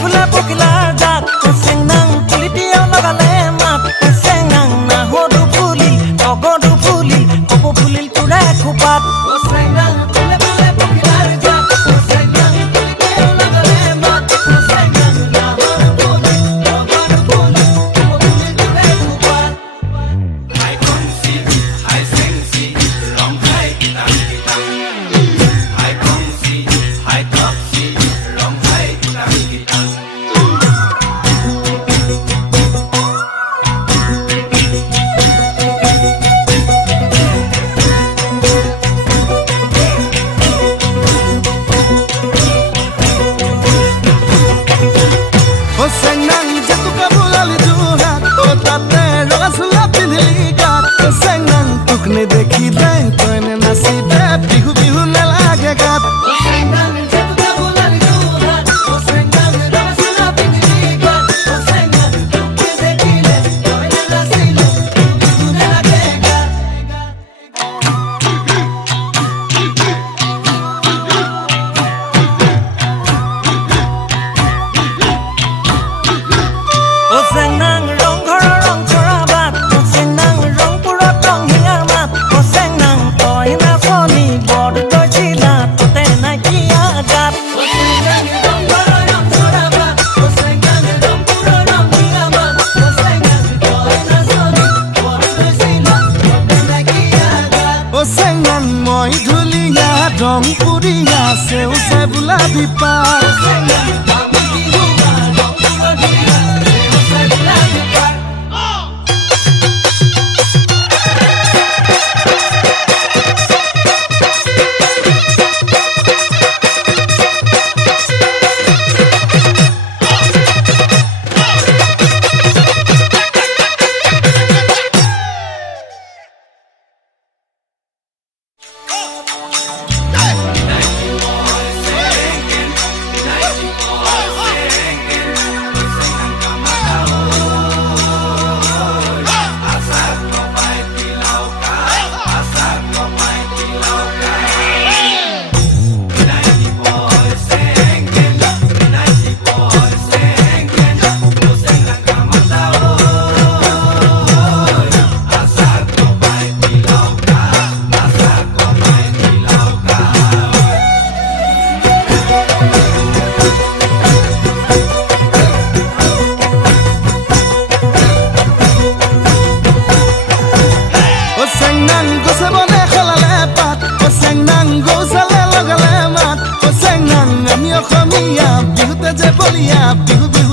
ফুলে পখিলাৰ জাক চেংনাং পুলিটিও লগালে মাত চেংনাং নাহৰু ফুলিল টগৰু ফুলিল কপৌ ফুলিল তোৰে খোপাত চেংনাং ফুলে ফুলে পখিলাৰ জাক চেংনাং পুলিটিও লগালে মাত চেংনাং নাহৰু ফুলিল টগৰু ফুলিল কপৌ ফুলিল তোৰে খোপাত হাই কংচি হাই চেংচি ৰং হাই কিটাং কিটাং হাই কংচি হাই টপচি ৰং হাই কিটাং কিটাং Senang jatuh kabulali juhat oh tate roga sula pindhili gat senang tukne dekhi de toine nasi de bihu bihu na lage gat senang jatuh kabulali juhat senang roga sula pindhili gat senang tukne dekhi de toine nasi de bihu bihu na lage gat O senang rong khara rong chora bat O senang rong pura tong hingar mat O senang toy na phoni bod doi chila tote na kia gat O senang rong khara rong chora bat O senang rong pura tong hingar mat O senang toy na phoni bod doi chila tote na kia gat oh senang moi dhuliya rong puriya seu sai bula dipa O senang ami dihuga rong pura diya o sai bula dipa senang go sabone khalale pat o senang go sale logale mat o senang amio khamiya bihute je bolia bihu bihu